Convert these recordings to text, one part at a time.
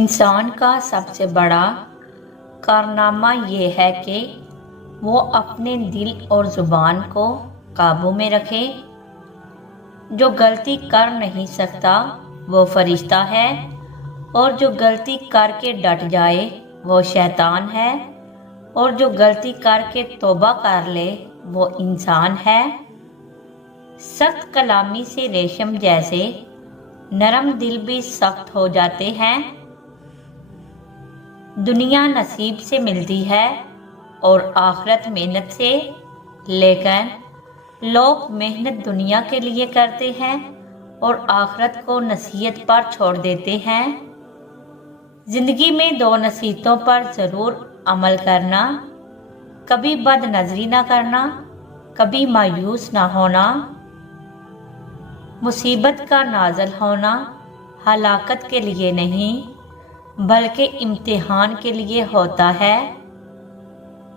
انسان کا سب سے بڑا کارنامہ یہ ہے کہ وہ اپنے دل اور زبان کو قابو میں رکھے۔ جو غلطی کر نہیں سکتا وہ فرشتہ ہے، اور جو غلطی کر کے ڈٹ جائے وہ شیطان ہے، اور جو غلطی کر کے توبہ کر لے وہ انسان ہے۔ سخت کلامی سے ریشم جیسے نرم دل بھی سخت ہو جاتے ہیں۔ دنیا نصیب سے ملتی ہے اور آخرت محنت سے، لیکن لوگ محنت دنیا کے لیے کرتے ہیں اور آخرت کو نصیحت پر چھوڑ دیتے ہیں۔ زندگی میں دو نصیحتوں پر ضرور عمل کرنا: کبھی بد نظری نہ کرنا، کبھی مایوس نہ ہونا۔ مصیبت کا نازل ہونا ہلاکت کے لیے نہیں بلکہ امتحان کے لیے ہوتا ہے۔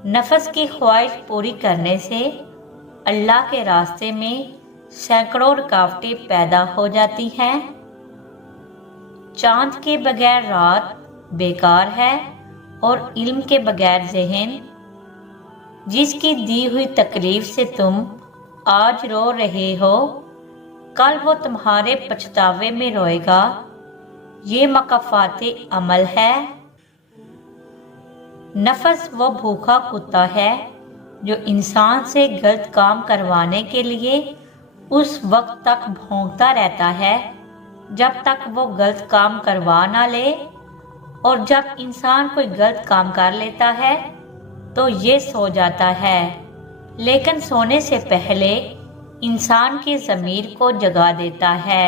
نفس کی خواہش پوری کرنے سے اللہ کے راستے میں سینکڑوں رکاوٹیں پیدا ہو جاتی ہیں۔ چاند کے بغیر رات بیکار ہے اور علم کے بغیر ذہن۔ جس کی دی ہوئی تکلیف سے تم آج رو رہے ہو، کل وہ تمہارے پچھتاوے میں روئے گا۔ یہ مکافات عمل ہے۔ نفس وہ بھوکا کتا ہے جو انسان سے غلط کام کروانے کے لیے اس وقت تک بھونکتا رہتا ہے جب تک وہ غلط کام کروا نہ لے، اور جب انسان کوئی غلط کام کر لیتا ہے تو یہ سو جاتا ہے، لیکن سونے سے پہلے انسان کی ضمیر کو جگا دیتا ہے۔